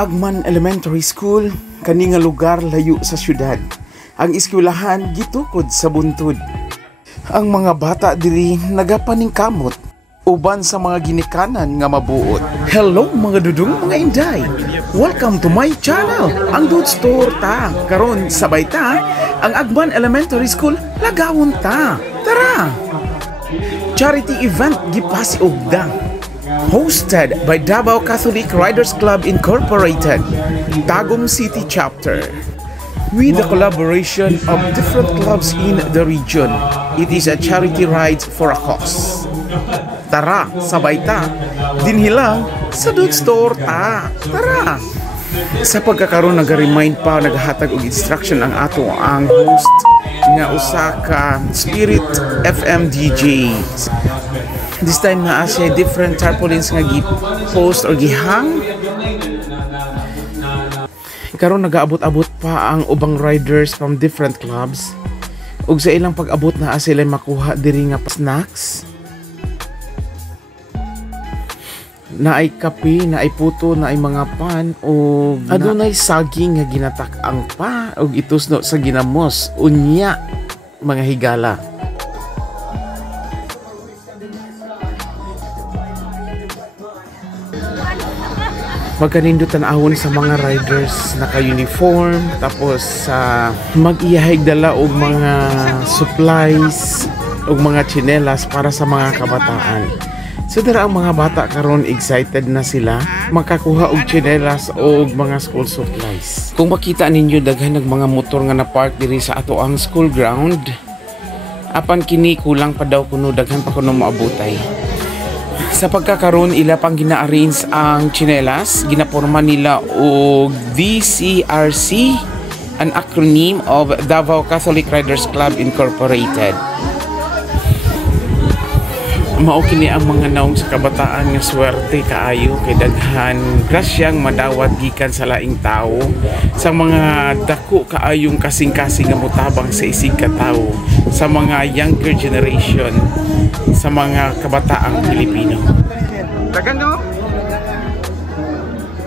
Agman Elementary School, kani nga lugar layo sa syudad. Ang eskwelahan gitukod sa buntod. Ang mga bata diri nagapaningkamot uban sa mga ginikanan nga mabuot. Hello mga dudong, mga inday. Welcome to my channel, ang Dudes Store ta. Karon sabay ta ang Agman Elementary School lagawon ta. Tara. Charity event gipasiugda. Hosted by Davao Catholic Riders Club Incorporated, Tagum City Chapter. With the collaboration of different clubs in the region, it is a charity ride for a cause. Tara, sabay ta, dinhilang sa Dudes Store ta. Tara! Sa pagkakaroon nag-remind pa, naghatag og instruction ang ato ang host nga usa ka Spirit FM DJs. This time na siya different tarpaulins nga gi-post or gihang. Karon nagaabot-abot pa ang ubang riders from different clubs. Ug sa ilang pag-abot na sila makuha diri nga snacks. Naay kape, naay puto, naay mga pan o adunay saging nga ginatak-ang pa ug itusno sa ginamos unya mga higala. Magkanindutan ahon sa mga riders naka-uniform, tapos mag-iyahig dala og mga supplies og mga tsinelas para sa mga kabataan. So dara ang mga bata karon excited na sila makakuha og tsinelas og mga school supplies. Kung makita ninyo daghan ng mga motor nga na-park diri sa ato ang school ground, apan kini kulang pa daw kuno daghan pa kuno maabotay. Sa pagkakaroon ila pang gina-arrange ang tsinelas, ginaporma nila og DCRC, an acronym of Davao Catholic Riders Club Incorporated. Mao kini ang mga naong sa kabataan nga swerte kaayo kay daghan grasyang madawat gikan sa laing tao sa mga dako kaayong kasing-kasing nga motabang sa isig ka tawo sa mga younger generation, sa mga kabataang Pilipino. Dagan no?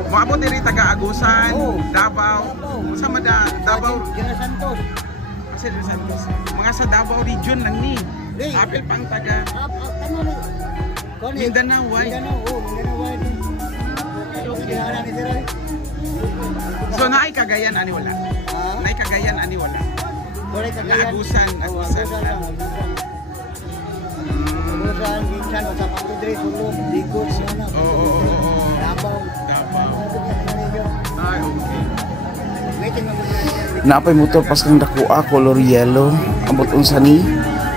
Moabot diri taga Agusan, Davao, unsa man Davao? Santos. Santos. Mga sa Davao region lang ni. Apil pang taga Mindanao, So naay Cagayan ani wala? Naay Cagayan ani wala? Agusan. Agusan, Ginsan, sa Pagdre, Sulong, Digos, Davao. Ay, okay. Napay motor pas kang dakuha color yellow, ambot unsa ni?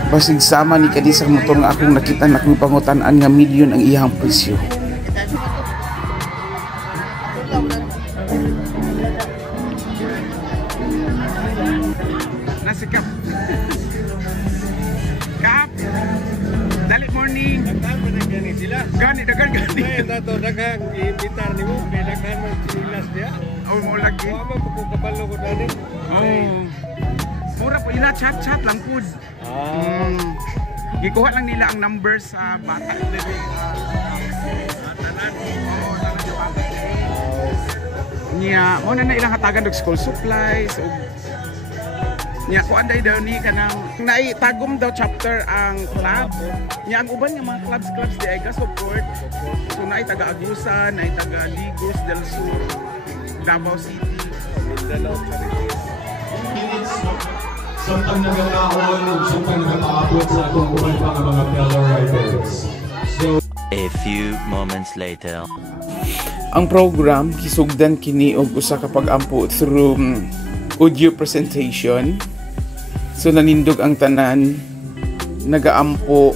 Basig sama ni kani sa motor nga akong nakita na akong pangutan-an nga milyon ang iyang presyo. Nasikap. Kap. Dali morning. Gani dagan. Dato dagang ibitar nimo, dagan mo silas dia. Oh, mo lagi. Mo pagkabalo ko dani. Oh. Mura po ina chat lang pud. Gikuha lang nila ang number sa bata. Niya, mo na ilang hatagan og school supplies ug niya ko anday daw ni kanang naay Tagum daw chapter ang club. Niya ang uban nga mga clubs di ay support. So naay taga Agusan, naay taga Digos del Sur, Davao City, Mindanao Charities. Samtang nagkakaon o samtang nagkakaabot sa atong uban pa nga mga fellow riders. A few moments later. Ang program kisugdan kini og usa ka pag-ampo through audio presentation. So nanindog ang tanan nagaampo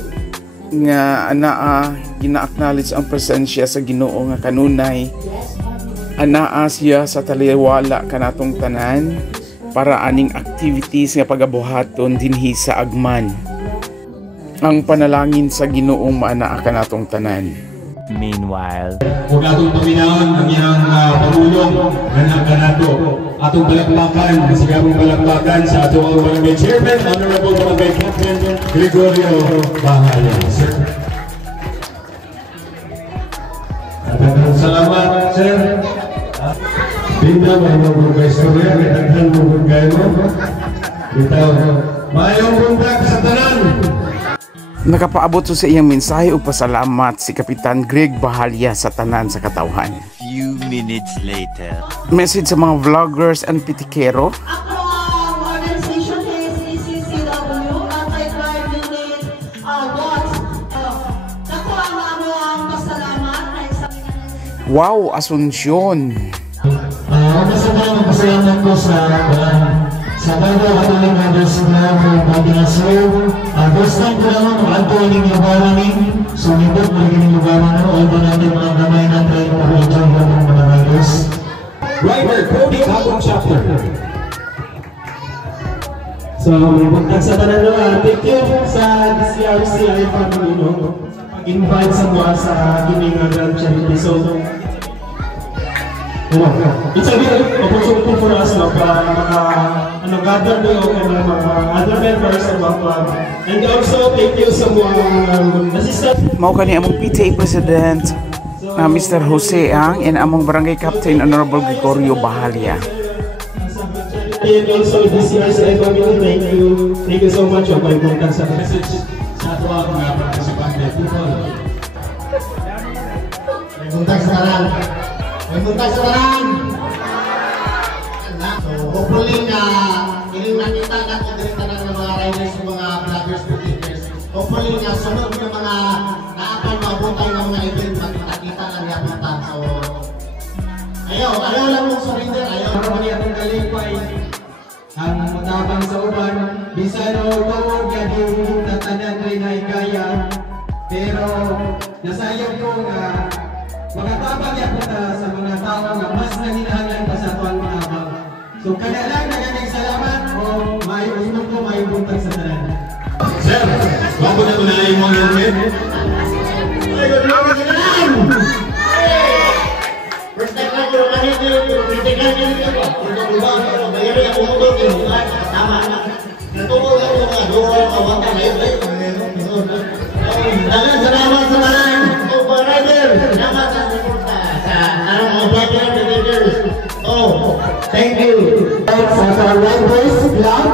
nga anaa gina-acknowledge ang presensya sa Ginoo nga kanunay anaa siya sa taliwala kanatong tanan para aning activities nga pagabuhaton dinhi sa Agman. Ang panalangin sa Ginoong maanaa kanatong tanan. Meanwhile, kung atong paminahon ang iyang pamulong ganang kanato atong balakbakan sigabong balakbakan sa atong barangay chairman, Honorable Barangay Captain Gregorio Bahaya. Sir. Salamat, sir. Linda, may mga istorya, nataghan mo kung kayo mo. Bitaw, mayong buntak sa tanan. Nakapaabot sa iyang mensahe ug pasalamat si Kapitan Greg Bahalya sa tanan sa katawhan. Few minutes later. Message sa mga vloggers and pitikero. Ako ang organization is CCCW at I drive unit bots. Ako ang pasalamat ay sa Wow, Asunsyon. Pasalamat ko sa bago katuloy na dos na mga pagkinaso. Gusto ko naman mag-anto yung lugaran sumibot mo yung lugaran o ba natin mga kamay natin mag-enjoy ng mga riders. Rider Cody Kapong Chapter. So, may buntag sa tanan na thank you sa DCRC ay family sa pag-invite sa mga sa giving grand charity. So, it's a good opportunity for us para gather tayo ng mga other members of our club. And also, thank you sa mga assistant. Mao kani among PTA President Mr. Jose Ang and among Barangay Captain Honorable Gregorio Bahalya. And also, DCRC family, thank you. Thank you so much for my contact sa message sa ato mga participante. May contact sa kanan. May contact sa kanan. So, hopefully na iling nakita natin direkta ng mga riders ng mga vloggers for teachers. Hopefully na sunod ng mga naapal mabutay ng mga event makita-kita lang yapunta. So, ayaw lang mong surrender. Ayaw naman itong kalipay. Ang matabang sa uban, bisan o tawag na yung tatanan rin ay kaya. Pero nasayang ko na makatabang yapunta sa mga tao na mas nanginahanglan pa sa tuwang mga abang. So kaya lang nagaging salamat o may unong ko may buntag sa tanan. Sir, wag ko na unahin mo yung men. First time na ko kahit yung critical nyo ba? Kung nabulang ako, bayari ako mo doon, tama na. Natulog ako mga doon, kawata na yun. Dagan, salamat sa manan. Opa Rider, salamat sa suporta sa mga vlogger and leaders. Oh, thank you. Sa riders, club,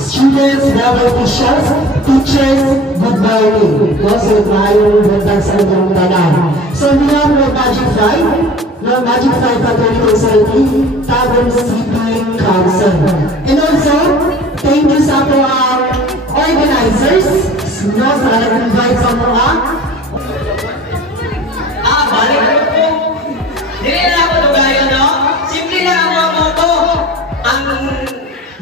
students, level officials, teachers, good morning. Kasi tayong buntag sa inyong tanan. So, we have no Magic 5, no Magic 5 Catholic Society, Tavern City Council. And also, thank you sa organizers, no, sa nag-invite sa mga. Balik ko po. Dili na ako lugayo, no? Simple lang ang mga moto. Ang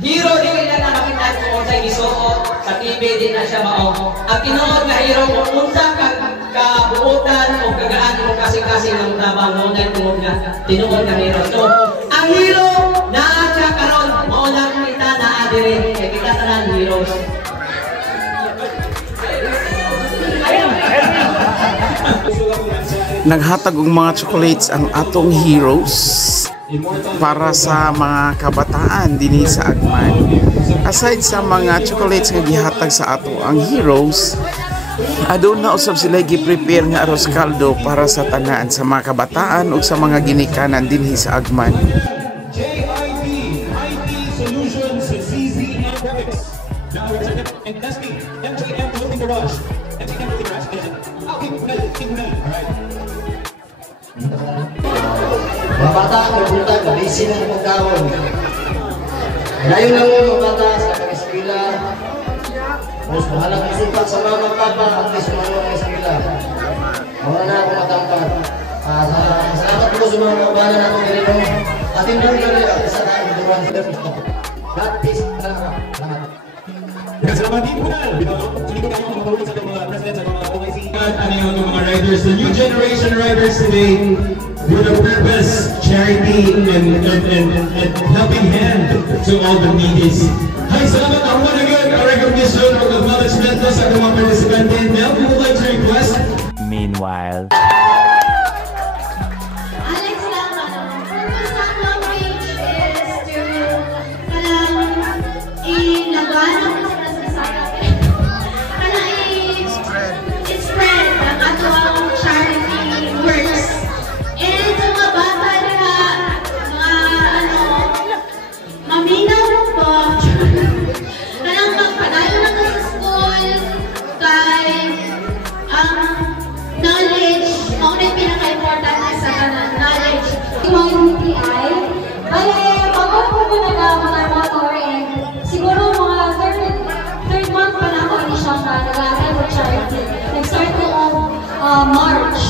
hero dili na nakakita ko sa isuot, sa TV din na siya mao. Ang tinuod nga hero kung unsa kabuutan o kagaan o kasing-kasing ng tabang mo na tinuod nga hero. So, ang hero na siya karon mao lang kita na adire kay kita tanan heroes. Naghatag og mga chocolates ang atong heroes para sa mga kabataan dinhi sa Agman. Aside sa mga chocolates nga gihatag sa ato ang heroes, aduna usab sila gi-prepare nga arroz caldo para sa tanan sa mga kabataan ug sa mga ginikanan dinhi sa Agman. Solutions, CZ and Graphics. Now we're and testing MJM Clothing Garage. MJM Clothing Garage. Alright. Mga bata, magpunta, galisin ang pagkaon. Ngayon lang mga bata sa pag-eskwila. Mas mahalang isipat sa mga magpapa at least mga eskwila. Mga na ako matangkad. Salamat po sa mga kabalan na itong ganito. Ating doon lang at isa na durang God peace. Salamat. Salamat din po na. Sulipan tayo mga matulog sa mga presidents at mga OIC. Ano yung mga riders, the new generation riders today with a purpose, charity, and helping hand to all the needies. Hi, salamat ako na again. A recognition of acknowledgement sa mga participante. Now we would like to request. Meanwhile. Alex lang, purpose ng long range is to ilaban ang society. I-spread ang atong charity works. And sa mga bata na mga mga UTI. Bale, pagod po ko mga motor and siguro mga third month pa na ako ini siya na nag-aaral ko charity. Nag-start ko March.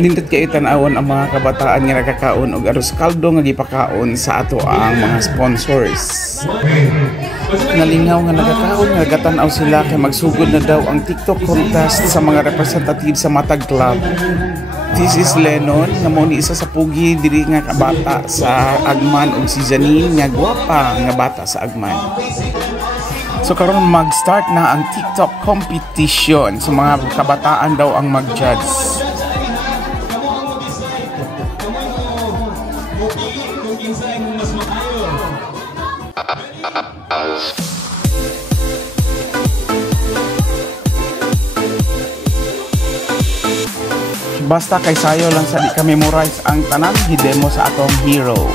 Nindot kayo tanawon ang mga kabataan nga nagkakaon og aros kaldo nga gipakaon sa ato ang mga sponsors. Nalingaw nga nagkakaon nga gatanaw sila kay magsugod na daw ang TikTok contest sa mga representative sa Matag Club. This is Lennon nga mo ni isa sa pugi diri nga kabata sa Agman ug si Janine nga gwapa nga bata sa Agman. So karon mag-start na ang TikTok competition sa mga kabataan daw ang mag-judge. Basta kay sayo lang sa di ka memorize ang tanan hidemo sa atong hero.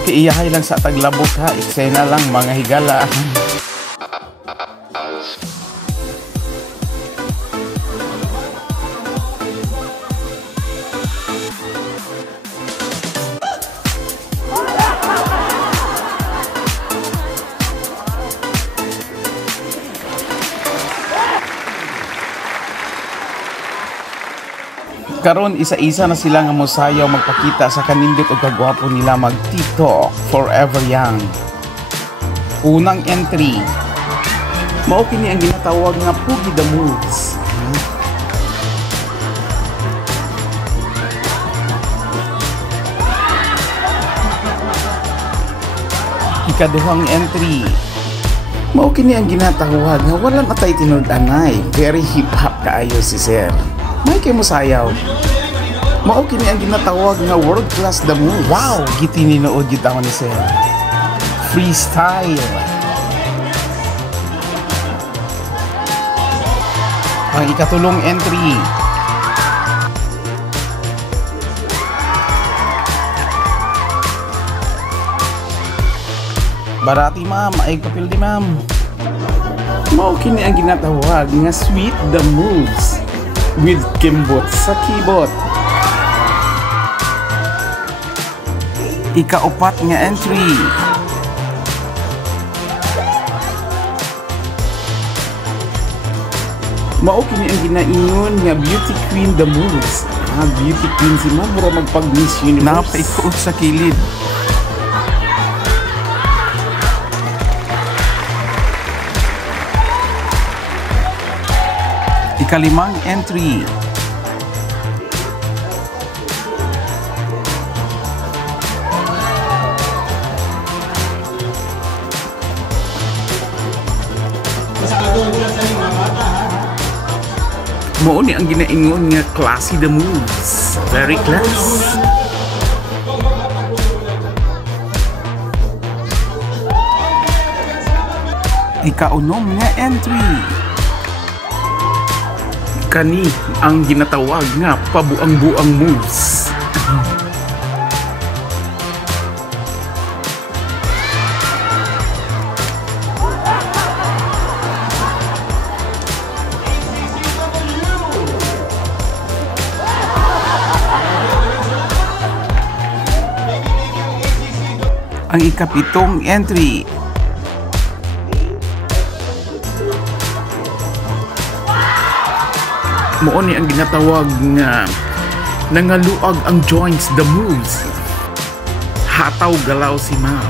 Okay, iyahay lang sa taglabot ha, eksena lang mga higala. Karon isa-isa na sila nga mosayaw magpakita sa kanindot ug kagwapo nila mag-TikTok Forever Young. Unang entry. Mao kini ang ginatawag nga Pugi the Moves. Ikaduhang entry. Mao kini ang ginatawag nga wala matay tinud-anay. Very hip-hop kaayo si Sir. May kay mo sayaw. Mao kini ang ginatawag nga world class the moves. Wow, giti ni nood gitawan ni Sir. Freestyle. Ang ikatulong entry. Barati ma'am, ay kapil di ma'am. Mao kini ang ginatawag nga sweet the moves with Kimbot sa keyboard. Ikaapat nga entry. Mao kini ang ginaingon nga beauty queen the moves. Beauty queen si ma'am mura magpag-Miss Universe. Napaikot sa kilid. Ikalimang entry. Mao ni ang ginaingon nga classy the moves. Very class. Ikaunom nga entry. Kani ang ginatawag nga pabuang-buang moves. Ang ikapitong entry. Mao ni ang ginatawag nga nangaluag ang joints the moves. Hataw galaw si ma'am.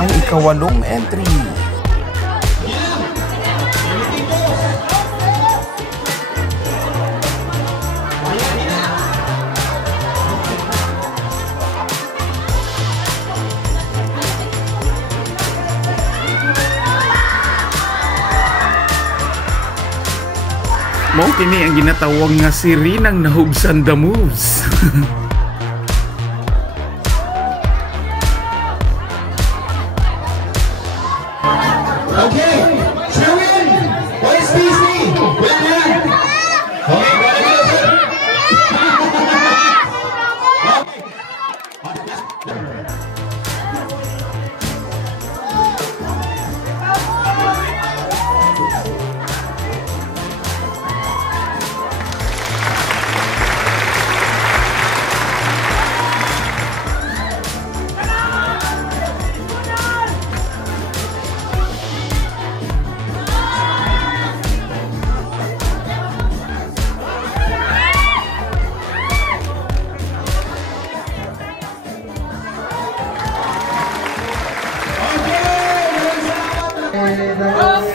Ang ikawalong entry. Mao kini ang ginatawag nga sirinang nahubsan the moves. Okay, Sherwin, what is PC? Well done. Okay, very good.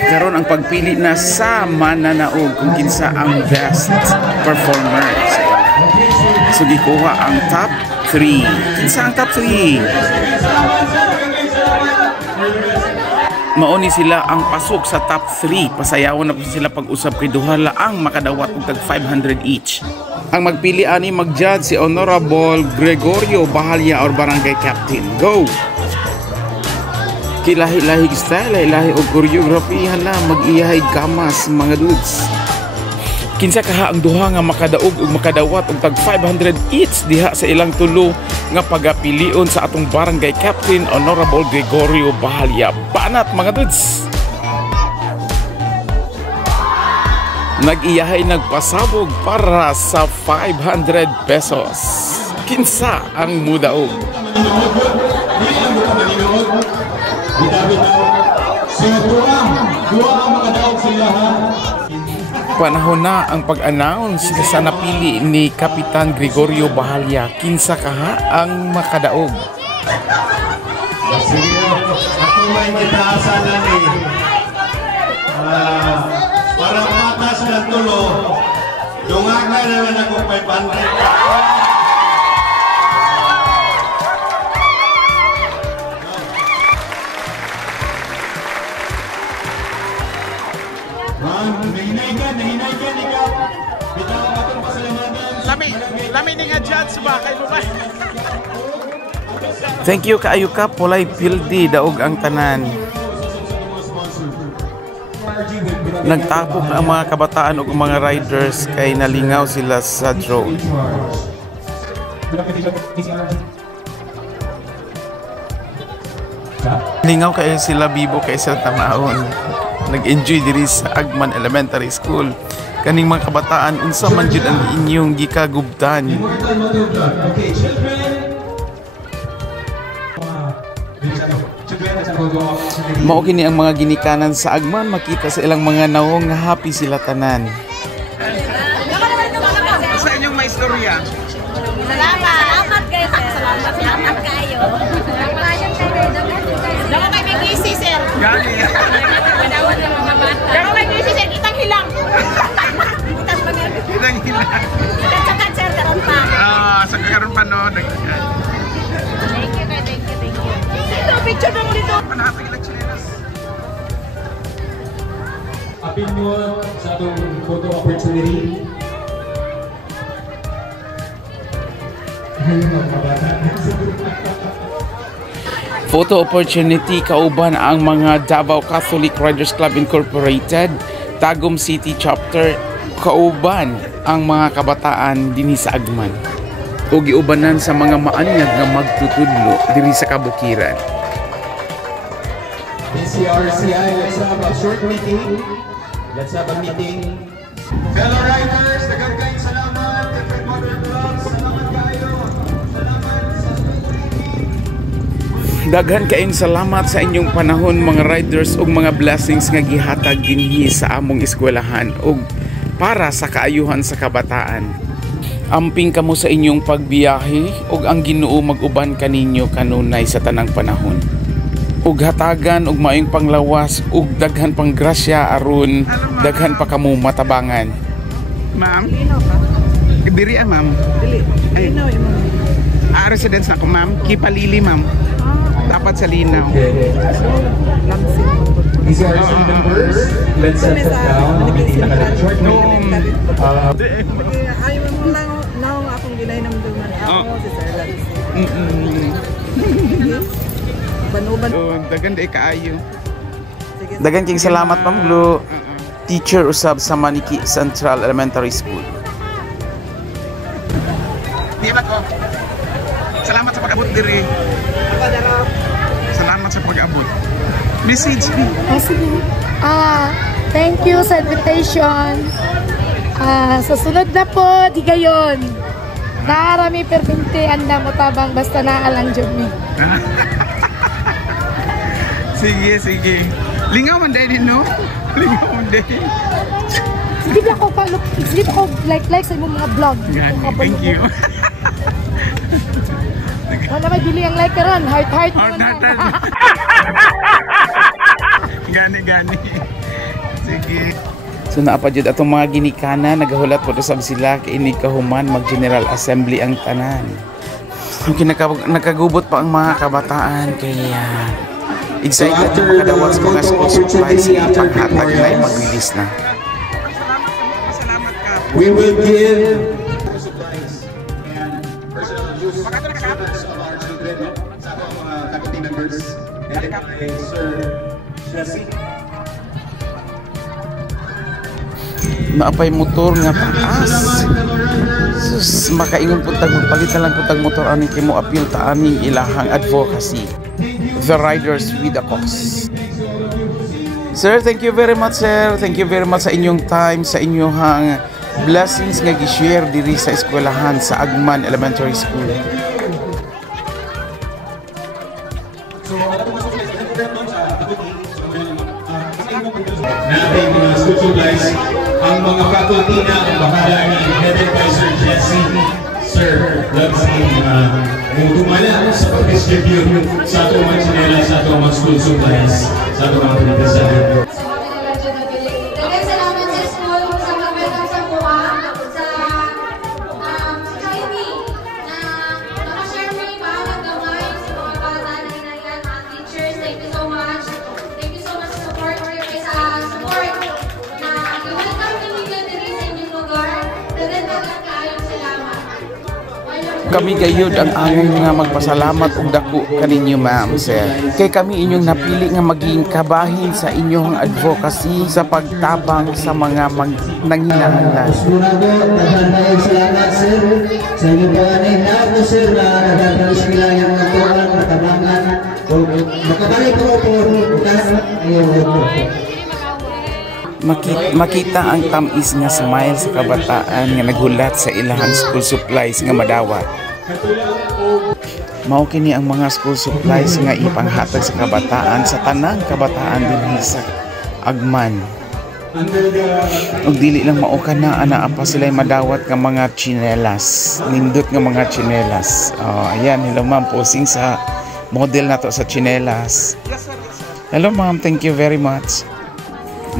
Karon ang pagpili na sa mananaog kung kinsa ang best performer sa ila. So gikuha ang top 3. Kinsa ang top 3? Mauni sila ang pasok sa top 3. Pasayawan na po sila pag-usap kay duha ang makadawat og tag 500 each. Ang magpili ani mag-judge si Honorable Gregorio Bahalya or Barangay Captain. Go! Kilahi-lahig style, lahi-lahi og choreography hala mag-iyahay gamas mga dudes. Kinsa kaha ang duha nga makadaog ug makadawat og tag 500 each diha sa ilang tulo nga pagapilion sa atong Barangay Captain Honorable Gregorio Bahalya. Banat mga dudes. Nag-iyahay nagpasabog para sa 500 pesos. Kinsa ang mudaog? Panahon na ang pag-announce sa napili ni Kapitan Gregorio Bahalya. Kinsa kaha ang makadaog? Sige, ako may kitaasan na ni. Para matas na tulo, dungaga naman ako 500. Nahinay ka ikaw. Bitaw ang atong pasalamatan. Lami ni nga judge ba kay mo ba? Thank you kaayo ka pulay pildi daog ang tanan. Nagtapok ang mga kabataan ug mga riders kay nalingaw sila sa drone. Lingaw kayo sila bibo kay sa tamaon. Nag-enjoy diri sa Agman Elementary School. Kaning mga kabataan unsa man jud ang inyong gikagubtan. Okay, children. Mao kini ang mga ginikanan sa Agman, makita sa ilang mga nawong nga happy sila tanan. Sa inyong may istorya? Salamat kayo, sir. Salamat kayo. Dapat may bigisi, sir. Gani. Dapat may bigisi, sir. Kitang hilang. Ilang hila. Kitang sir, karon pa. Sa kakaroon pa no. Thank you, thank you. Dito, picture na mo dito. Panatag ilang chilenas. Apin mo sa atong photo opportunity. Photo opportunity kauban ang mga Davao Catholic Riders Club Incorporated, Tagum City Chapter, kauban ang mga kabataan dinhi sa Agman. O giubanan sa mga maanyag nga magtutudlo diri sa kabukiran. PCRCI, let's have a short meeting. Let's have a meeting. Fellow riders, daghang kayong salamat. Different motor clubs, salamat kayo. Salamat sa Daghan kayong salamat sa inyong panahon mga riders ug mga blessings nga gihatag dinhi sa among eskwelahan ug para sa kaayuhan sa kabataan. Amping kamo sa inyong pagbiyahe ug ang Ginoo mag-uban kaninyo kanunay sa tanang panahon. Ug hatagan ug maayong panglawas ug daghan pang grasya aron daghan pa kamo matabangan. Ma'am? Diri ma'am. Dili. Residence na ko ma'am. Kipalili ma'am. Dapat sa linaw. PCRC members, let's set us down. Meeting na ka short meeting. Ayaw mo lang na akong ginay-namduman ako si Sir Larissa. Banuban. Dagan day kaayo. Dagan king salamat ma'am Glo. Teacher usab sa Maniki Central Elementary School. Di ba ko? Salamat sa pag-abot diri. Salamat sa pag-abot. Message me. Thank you sa invitation. Sa sunod na po, di gayon. Naarami perpinte anda mo tabang basta naalang job mi. Sige. Lingaw man din no? Lingaw man din. Sige ba ko like sa imong mga vlog. Thank you. Wala may bili ang like karon, heart. Gani. Sige. So naapa jud atong mga ginikana nagahulat po usab sila kay ini kahuman mag General Assembly ang tanan. So nakagubot pa ang mga kabataan kaya excited na makadawat sa mga school supplies paghatag na mag-release na. We will give supplies and personal use service of our children sa atong mga committee members headed by Sir Jesse. Naapay motor nga taas. Sus, makaingon po tag magpalit na lang po tag motor ani kay mo appeal ta aning ilahang advocacy. The riders with a cause. Sir, thank you very much, sir. Thank you very much sa inyong time, sa inyong blessings nga gi-share diri sa eskwelahan sa Agman Elementary School. Natin mga school supplies, ang mga faculty na ang bahala ni headed by Sir Jesse, Sir Lugsy, tumala sa pag-distribute sa atong mga chinela, sa atong mga school supplies, sa atong mga pinitasan. Daghang salamat sa school sa pag-welcome sa buha, sa society na nakashare mo yung bahalag gamay sa mga bata na hinalian, mga teachers. Thank you so much. Thank you so much sa support sa support na i-welcome nyo nila diri sa inyong lugar. Daghang kaayong salamat. Kami gayud ang angay nga magpasalamat og dako kaninyo ma'am sir. Kay kami inyong napili nga maging kabahin sa inyong advocacy sa pagtabang sa mga nanginahanglan. Sigurado, daghang salamat sir sa inyong pananaw ko sir na nagagalis nila yung natuan, natabangan o makabalik po po Makita ang tamis nga smile sa kabataan nga naghulat sa ilahang school supplies nga madawat. Mao kini ang mga school supplies nga ipanghatag sa kabataan sa tanang kabataan dinhi sa Agman. Ug dili lang mao kana ana pa sila madawat nga mga chinelas, nindot nga mga chinelas. Ayan, hello ma'am, posing sa model nato sa chinelas. Hello ma'am, thank you very much.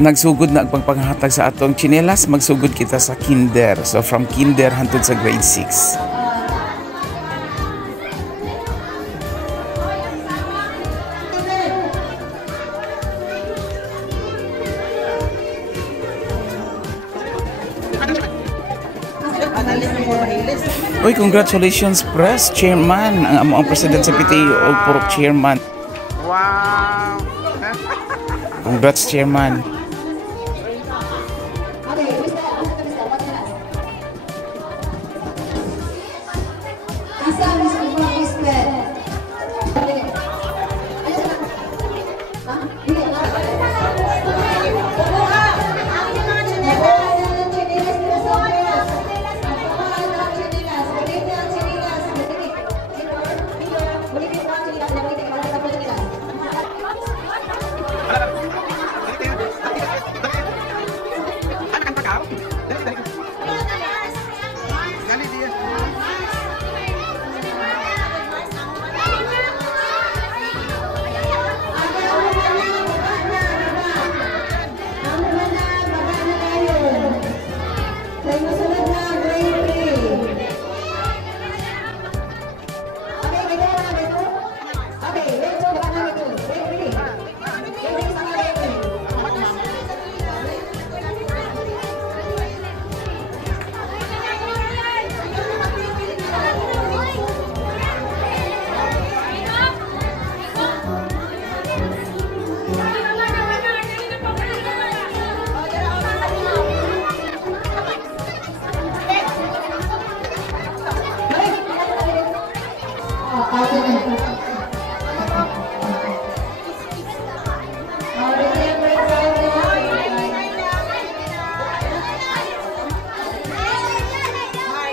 Nagsugod na ang pagpanghatag sa atong chinelas, magsugod kita sa kinder. So from kinder hantod sa grade 6. Uy, congratulations press chairman, ang among president sa PTO o purok chairman. Wow. Congrats chairman.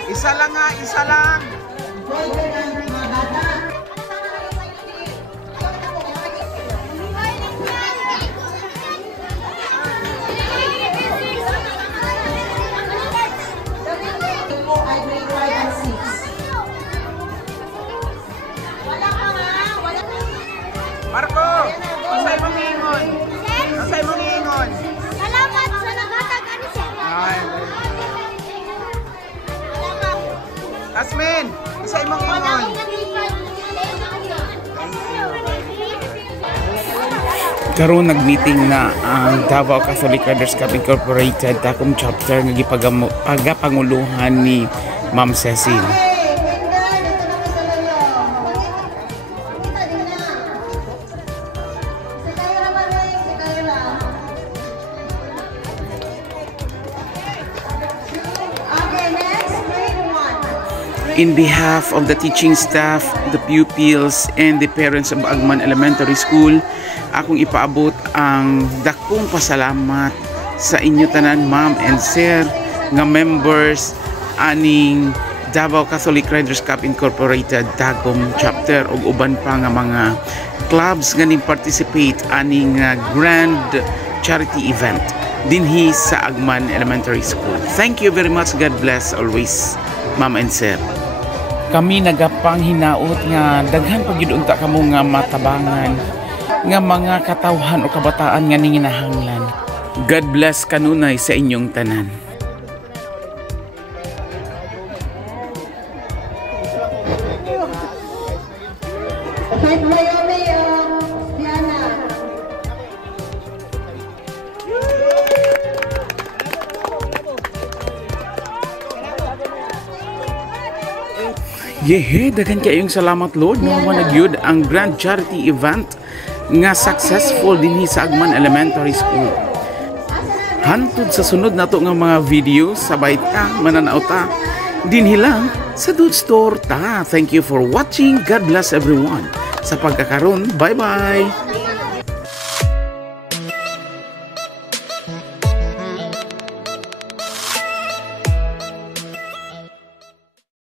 Isa lang nga, isa lang. Marco, sa'yo mamingon. Jasmine, isa imong ingon. Karon nag-meeting na ang Davao Catholic Riders Cup Incorporated Tacom chapter nga gipagapanguluhan ni Ma'am Cecil. In behalf of the teaching staff, the pupils, and the parents of Agman Elementary School, akong ipaabot ang dakong pasalamat sa inyo tanan, ma'am and sir, nga members aning Davao Catholic Riders Cup Incorporated Tagum chapter ug uban pa nga mga clubs nga ning-participate aning grand charity event dinhi sa Agman Elementary School. Thank you very much. God bless always, ma'am and sir. Kami nagapang hinaot nga daghan pag yun unta kamo nga matabangan nga mga katawhan o kabataan nga ninginahanglan. God bless kanunay sa inyong tanan. Yehe, daghan kayong salamat Lord no managyud ang grand charity event nga successful dinhi sa Agman Elementary School. Hantod sa sunod nato nga mga video, sabay ta mananaw ta dinhi lang sa Dude Store ta. Thank you for watching. God bless everyone. Sa pagkakaron, bye-bye.